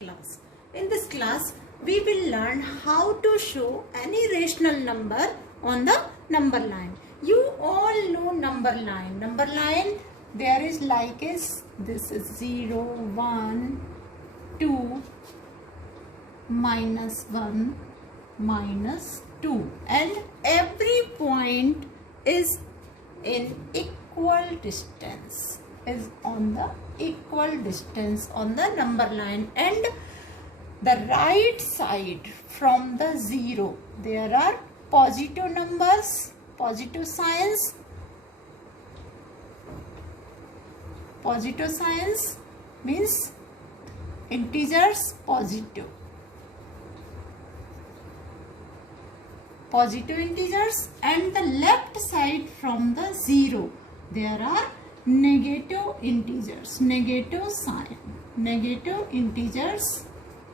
class. In this class, we will learn how to show any rational number on the number line. You all know number line. Number line, there is like this is 0, 1, 2, minus 1, minus 2, and every point is in equal distance, is on the equal distance on the number line, and the right side from the 0 there are positive numbers, positive signs. Positive signs means integers, positive integers, and the left side from the 0 there are negative integers, negative sign, negative integers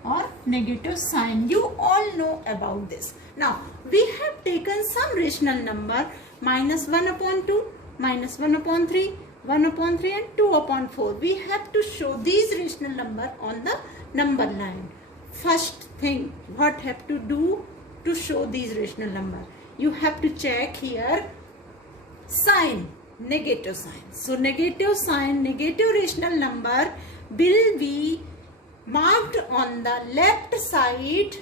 or negative sign. You all know about this. Now we have taken some rational number minus 1 upon 2, minus 1 upon 3, 1 upon 3 and 2 upon 4. We have to show these rational number on the number line. First thing, what have to do to show these rational number? You have to check here sign, negative sign. So negative sign, negative rational number will be marked on the left side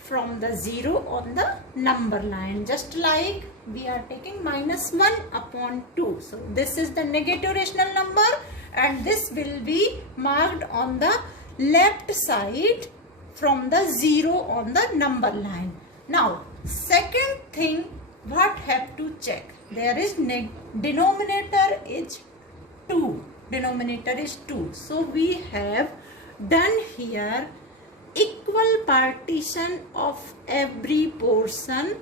from the 0 on the number line, just like we are taking minus 1 upon 2. So this is the negative rational number and this will be marked on the left side from the 0 on the number line. Now second thing, what have to check? There is denominator is 2. Denominator is 2. So we have done here equal partition of every portion,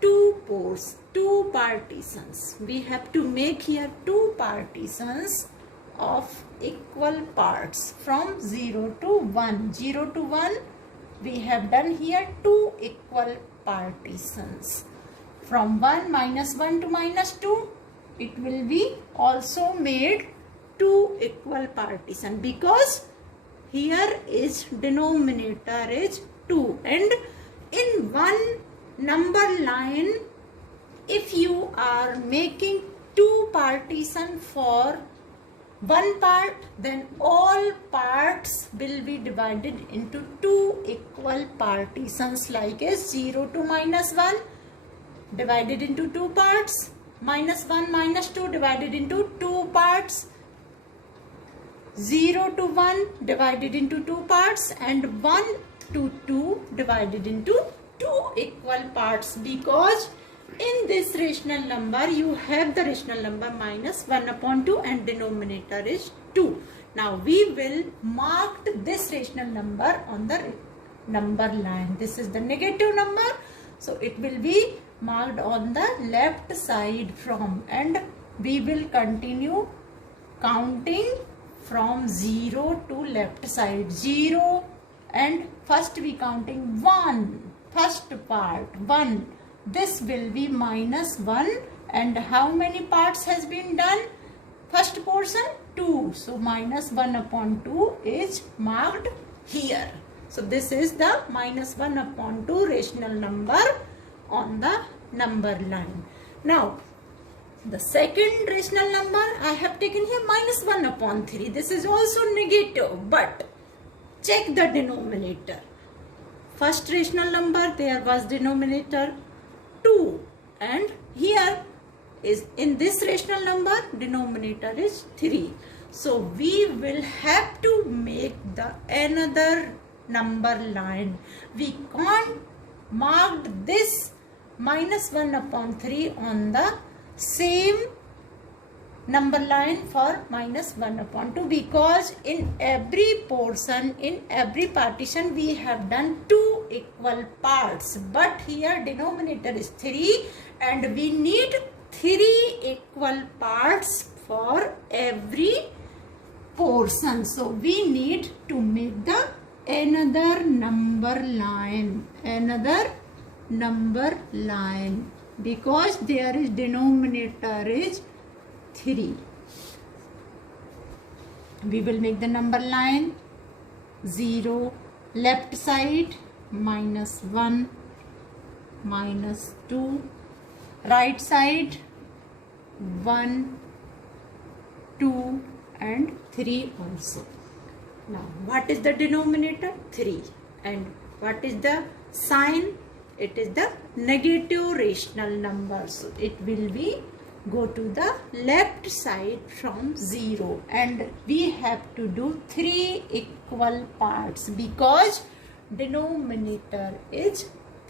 two partitions. We have to make here two partitions of equal parts from 0 to 1. 0 to 1 we have done here two equal partitions. From 1 minus 1 to minus 2 it will be also made two equal partition, because here is denominator is 2, and in one number line if you are making two partition for one part, then all parts will be divided into two equal partitions, like as 0 to minus 1 divided into two parts, minus 1 minus 2 divided into two parts, 0 to 1 divided into two parts, and 1 to 2 divided into two equal parts, because in this rational number you have the rational number minus 1 upon 2 and denominator is 2. Now we will mark this rational number on the number line. This is the negative number, so it will be marked on the left side from, and we will continue counting from 0 to left side. 0, and first we counting 1, first part 1, this will be minus 1, and how many parts has been done? First portion 2, so minus 1 upon 2 is marked here. So this is the minus 1 upon 2 rational number on the number line. Now the second rational number I have taken here minus 1 upon 3. This is also negative, but check the denominator. First rational number there was denominator 2, and here is in this rational number denominator is 3. So we will have to make the another number line. We can't mark this minus 1 upon 3 on the same number line for minus 1 upon 2, because in every portion, in every partition we have done two equal parts, but here denominator is 3 and we need 3 equal parts for every portion. So we need to make the another number line, because there is denominator is 3. We will make the number line 0, left side -1, -2, right side 1, 2 and 3 also. Now what is the denominator? 3. And what is the sign? It is the negative rational number. So it will be go to the left side from 0, and we have to do 3 equal parts because denominator is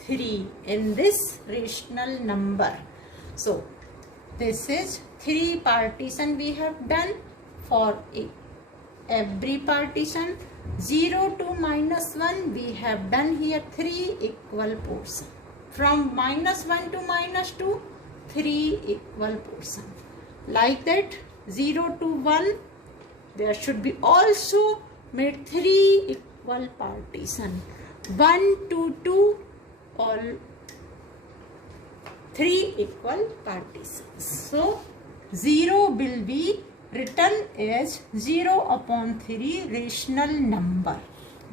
3 in this rational number. So this is 3 partition we have done for every partition. 0 to -1 we have done here 3 equal portion. From -1 to -2 3 equal portion. Like that 0 to 1 there should be also made 3 equal partition. 1 to 2 all 3 equal partitions. So 0 will be written as 0 upon 3 rational number.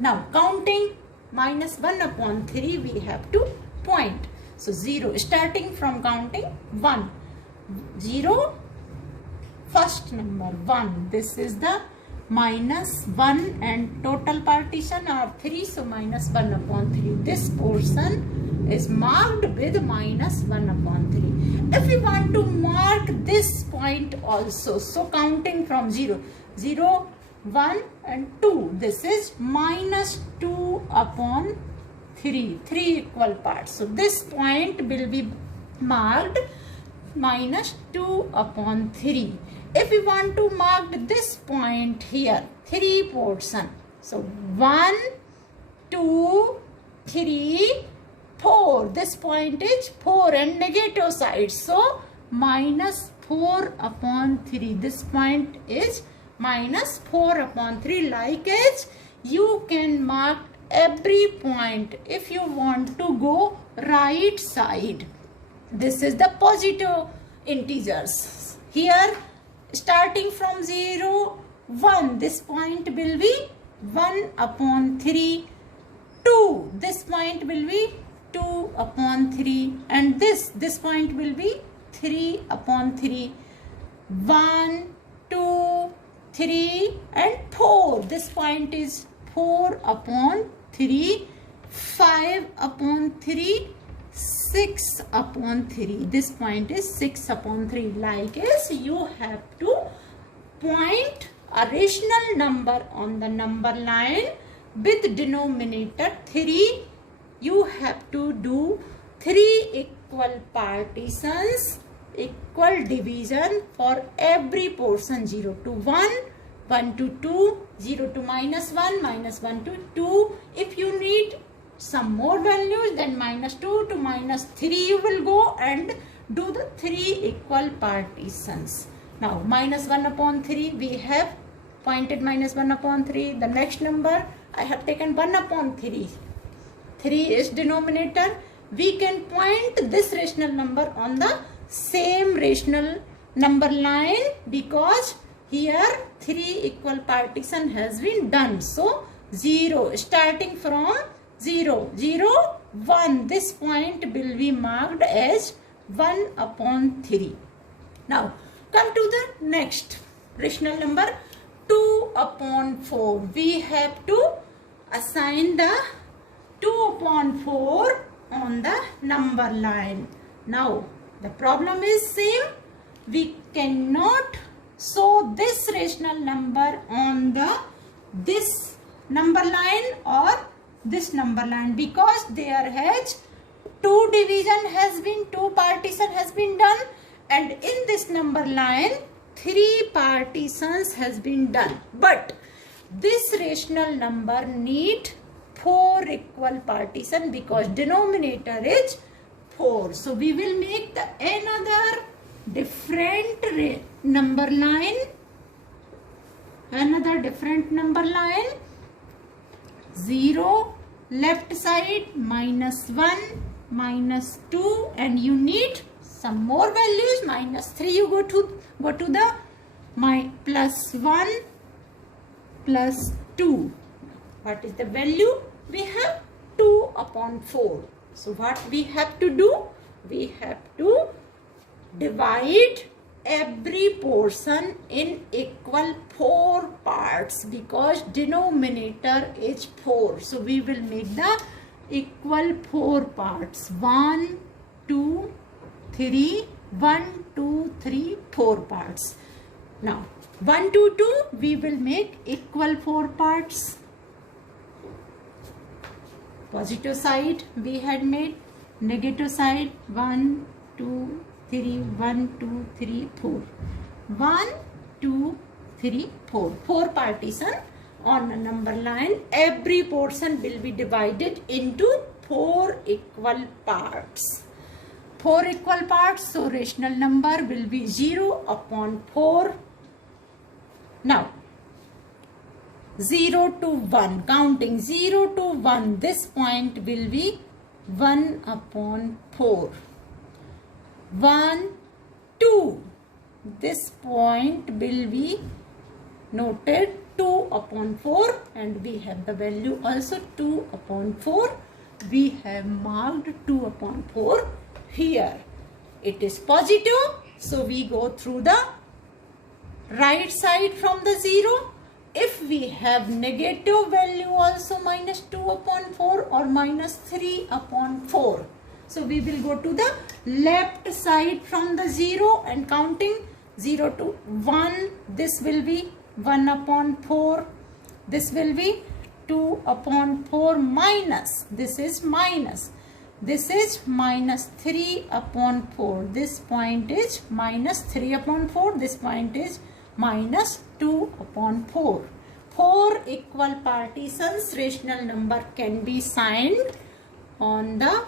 Now counting -1 upon 3 we have to point. So 0 starting from counting 1. 0 first number 1. This is the -1 and total partition are 3. So -1 upon 3. This portion is marked with -1 upon 3. If we want to mark this point also, so counting from 0, 0, 1 and 2. This is -2 upon 3. 3 equal parts. So this point will be marked -2 upon 3. If we want to mark this point here, 3 portion. So 1, 2, 3, 4. This point is 4 and negative side. So -4 upon 3. This point is -4 upon 3. Like as you can mark every point if you want to go right side. This is the positive integers. Here starting from 0, 1. This point will be 1 upon 3. 2. This point will be 2 upon 3, and this point will be 3 upon 3. 1, 2, 3 and 4. This point is 4 upon 3. 5 upon 3. 6 upon 3. This point is 6 upon 3. Like as you have to point a rational number on the number line with denominator 3. You have to do 3 equal partitions, equal division for every portion. 0 to 1, 1 to 2, 0 to -1, -1 to 2. If you need some more values, then -2 to -3 you will go and do the 3 equal partitions. Now -1 upon 3 we have pointed -1 upon 3. The next number I have taken 1 upon 3. 3 is denominator. We can point this rational number on the same rational number line because here 3 equal partition has been done. So 0 starting from 0, 0, 1. This point will be marked as 1 upon 3. Now come to the next rational number 2 upon 4. We have to assign the 2 upon 4 on the number line. Now the problem is same. We cannot show this rational number on this number line or this number line because there has 2 division has been, 2 partition has been done, and in this number line 3 partitions has been done. But this rational number need 4 equal partition because denominator is 4. So we will make the another different number line. Another different number line. 0 left side -1, -2, and you need some more values. -3 you go to the +1 +2. What is the value? We have 2 upon 4. So what we have to do? We have to divide every portion in equal 4 parts because denominator is 4. So we will make the equal 4 parts. 1, 2, 3, 1, 2, 3, 4 parts. Now 1, 2, 2 we will make equal 4 parts. Positive side we had made, negative side 1, 2, 3, 1, 2, 3, 4. 1, 2, 3, 4. 4 partition on a number line. Every portion will be divided into 4 equal parts. 4 equal parts, so rational number will be 0 upon 4. Now 0 to 1, counting 0 to 1, this point will be 1 upon 4. 1, 2, this point will be noted 2 upon 4 and we have the value also 2 upon 4. We have marked 2 upon 4 here. It is positive, so we go through the right side from the 0. If we have negative value also minus 2 upon 4 or minus 3 upon 4. So we will go to the left side from the 0 and counting 0 to 1. This will be 1 upon 4. This will be 2 upon 4 minus. This is minus. This is minus 3 upon 4. This point is minus 3 upon 4. This point is minus 2 upon 4. 4 equal partitions, rational number can be signed on the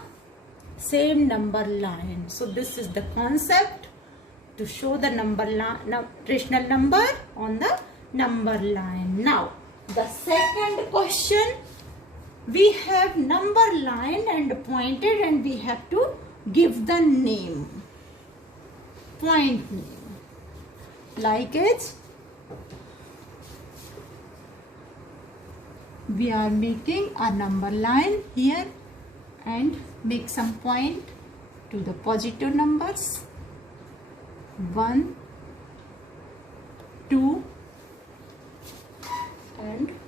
same number line. So this is the concept to show the rational number on the number line. Now the second question, we have number line and pointed and we have to give the name, point name. Like it, we are making a number line here and make some point to the positive numbers. 1, 2 and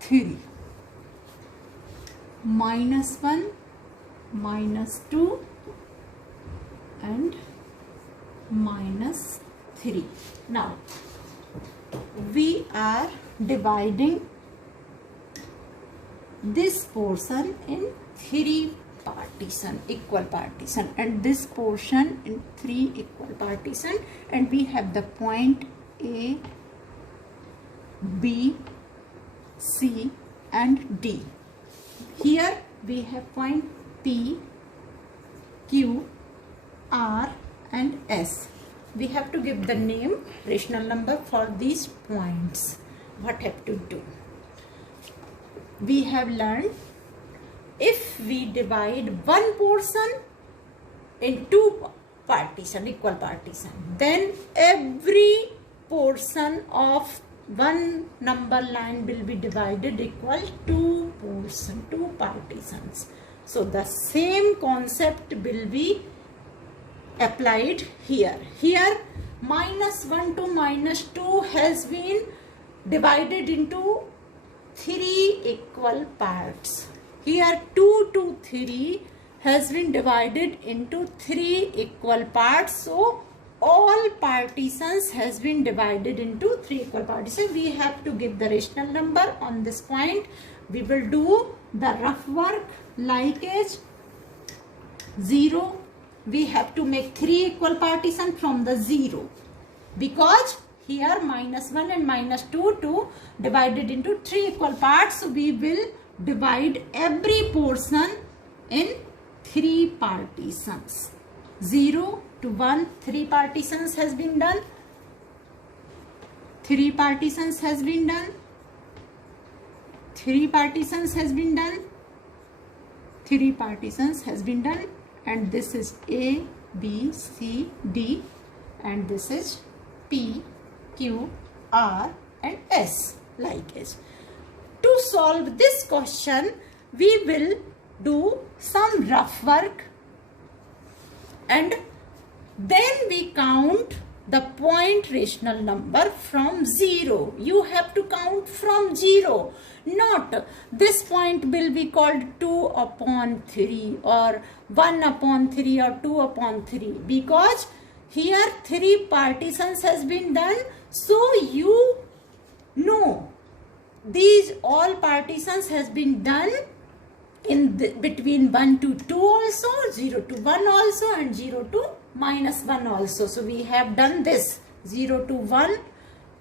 3. Minus 1, minus 2 and minus 3. Now we are dividing this portion in 3 partition, equal partition, and this portion in 3 equal partition, and we have the point A, B, C and D. Here we have point P, Q, R and S. We have to give the name, rational number for these points. What have to do? We have learned if we divide one portion in 2 partition, equal partition, then every portion of one number line will be divided equal 2 portion, 2 partitions. So the same concept will be applied here. Here minus 1 to minus 2 has been divided into 3 equal parts. Here 2 to 3 has been divided into 3 equal parts. So all partitions has been divided into 3 equal partitions. We have to give the rational number on this point. We will do the rough work like as 0. We have to make 3 equal partitions from the 0 because here minus 1 and minus 2 divided into 3 equal parts. So we will divide every portion in 3 partitions. 0 to 1, 3 partitions has been done. 3 partitions has been done. 3 partitions has been done. 3 partitions has been done. And this is A, B, C, D, and this is P, Q, R and S like this. To solve this question, we will do some rough work and then we count the point rational number from 0. You have to count from 0. Not this point will be called 2 upon 3 or 1 upon 3 or 2 upon 3, because here 3 partitions has been done. So you know these all partitions has been done in between 1 to 2 also, 0 to 1 also, and 0 to minus 1 also. So we have done this 0 to 1,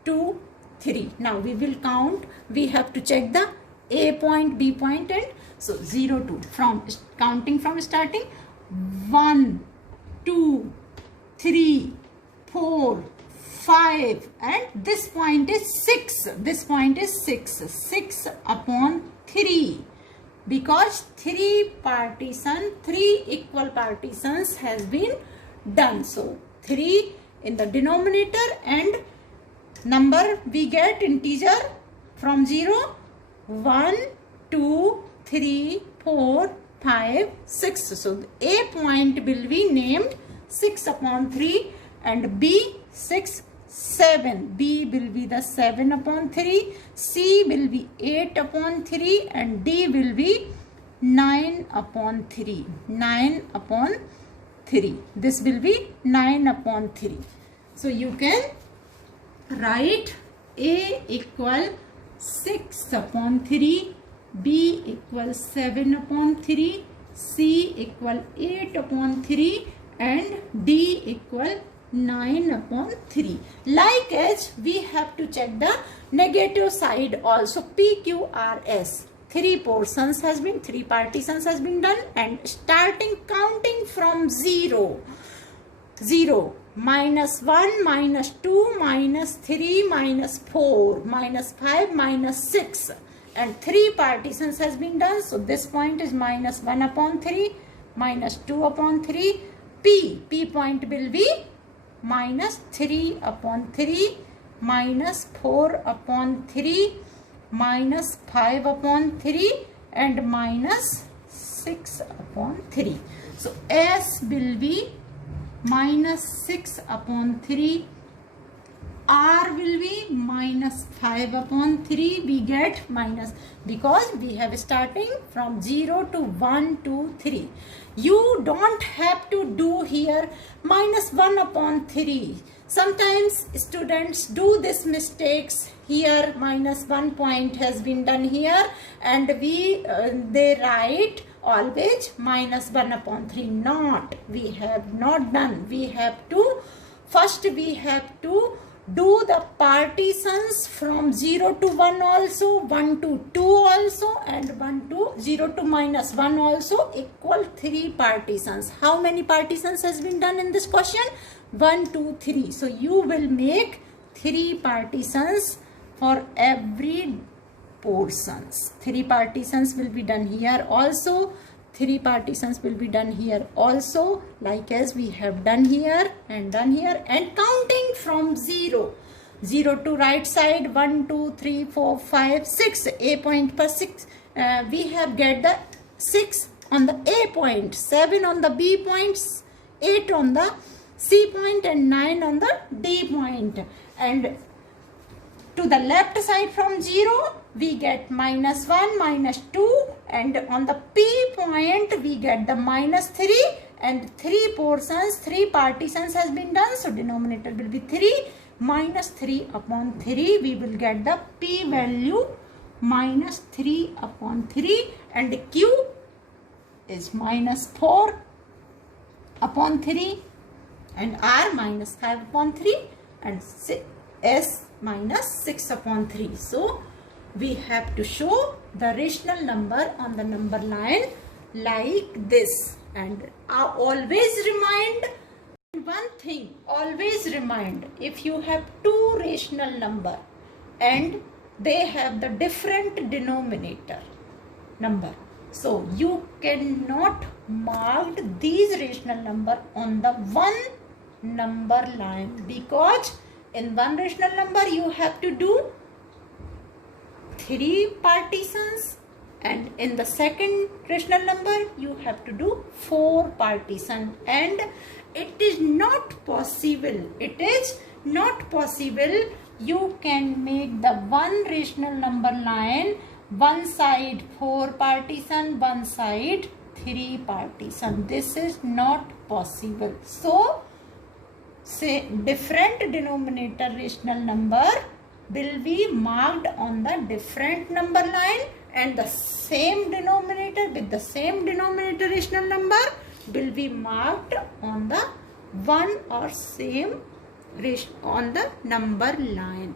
2, 3. Now we will count. We have to check the A point, B point, and so 0 to, from counting from starting 1, 2, 3, 4, 5, and this point is 6. This point is 6. 6 upon 3. Because 3 equal partitions has been done. So 3 in the denominator and number we get integer from 0, 1, 2, 3, 4, 5, 6. So A point will be named 6 upon 3 and B 6, 7. B will be the 7 upon 3. C will be 8 upon 3 and D will be 9 upon 3. 9 upon 3. This will be 9 upon 3. So you can write A equal 6 upon 3, B equal 7 upon 3, C equal 8 upon 3 and D equal 9 upon 3. Like as we have to check the negative side also. PQRS. 3 portions has been, 3 partitions has been done, and starting counting from 0. 0, minus 1, minus 2, minus 3, minus 4, minus 5, minus 6. And 3 partitions has been done. So this point is minus 1 upon 3, minus 2 upon 3. P point will be minus 3 upon 3, minus 4 upon 3, minus 5 upon 3 and minus 6 upon 3. So S will be minus 6 upon 3, R will be minus 5 upon 3. We get minus because we have starting from 0 to 1, 2, 3. You don't have to do here minus 1 upon 3. Sometimes students do this mistakes. Here minus 1 point has been done here and they write always minus 1 upon 3. Not, we have not done. We have to, first we have to do the partitions from 0 to 1 also, 1 to 2 also, and 1 to 0 to minus 1 also, equal 3 partitions. How many partitions has been done in this question? 1, 2, 3. So you will make 3 partitions for every portions. 3 partitions will be done here also. 3 partitions will be done here also, like as we have done here and done here, and counting from 0. 0 to right side, 1, 2, 3, 4, 5, 6. A point per 6. We have get the 6 on the A point, 7 on the B points, 8 on the C point and 9 on the D point. And to the left side from 0, we get minus 1, minus 2, and on the P point we get the minus 3, and 3 portions, 3 partitions has been done. So denominator will be 3, minus 3 upon 3. We will get the P value minus 3 upon 3, and Q is minus 4 upon 3, and R minus 5 upon 3, and S minus 6 upon 3. So we have to show the rational number on the number line like this. And always remind one thing, always remind, if you have 2 rational number and they have the different denominator number, so you cannot mark these rational number on the one number line, because in one rational number you have to do 3 partitions, and in the second rational number you have to do 4 partitions. And it is not possible, you can make the one rational number line one side 4 partition, one side 3 partition. This is not possible. So say different denominator rational number will be marked on the different number line, and the same denominator with the same denominator rational number will be marked on the one or same on the number line.